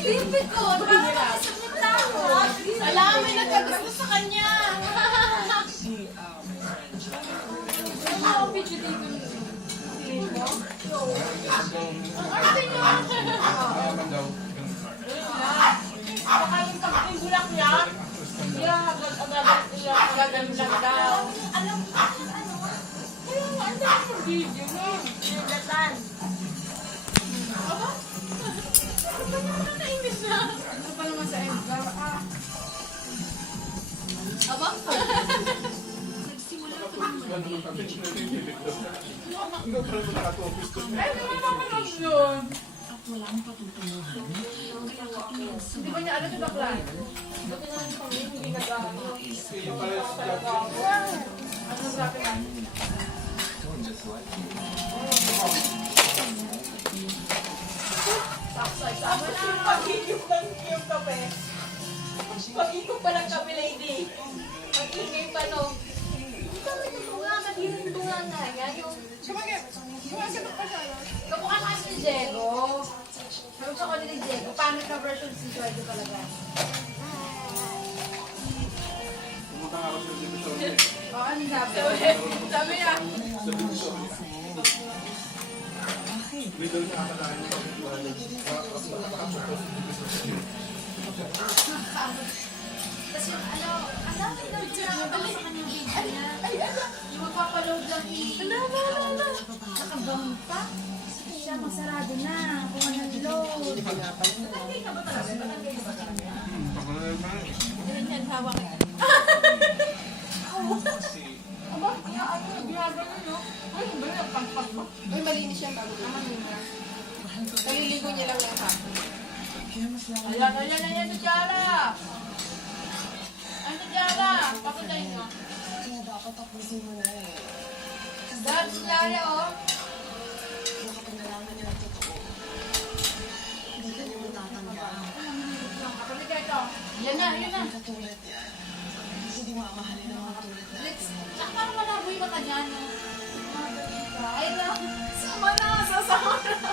Difficult. Parang nakasabot na ako. Alam, may nagkagusto sa kanya. Ano, picture dito. Ang arte niya. Baka yung bulak niya. Gaganda daw. Alam mo, ano? Kaya nga, ang dami ng video mo. Pinagdatan. Aba? Ano ba naman nakainis na? Ano pa naman sa Edgar? Aba? Nagsimula ko ng Ay, naman napapanood yun. Hindi ba niya alam yung bakla? Buti na lang kami, hindi nag-ano. Ano sa akin lang? Tapos yung pag-ikip ng yung kape. Pag-ikip pa ng kape, lady. Pag-ikip pa, no? kami nagtungan, naghihintungan na yan. Yung Kapukha kasi ni Diego. Sabi ko ni Diego, paano ka version si Diego talaga? Pumunta nga ako sa division eh. O, ano sabi? Sabi niya, Leader niya ata tayo ng Tapos yung ano, balik sa kanyang video niya. yung magpapaload lang Nakabound pa. Siya, masarado na. Kung anong load. Ganyan, hawak. Aba, ginagano, no? Ay, ba yung pagpag ba? Uy, malinis yan bago. Naliligo niya lang ng hapon. Ayan, Tiara! Ay, Tiara! Pakitayin mo. Kaya dapat tapusin mo na eh. Dahil si Tiara, oh. Kung kapag nalaman niya ng totoo, hindi ka niya matatanggap. Kapatid ka ito. Yan na. Katulad yan. Hindi mo mamahalin ng mga tulad na Let's, tsaka parang malaboy mata dyan, no? Ayun na. Sama na, sasama na.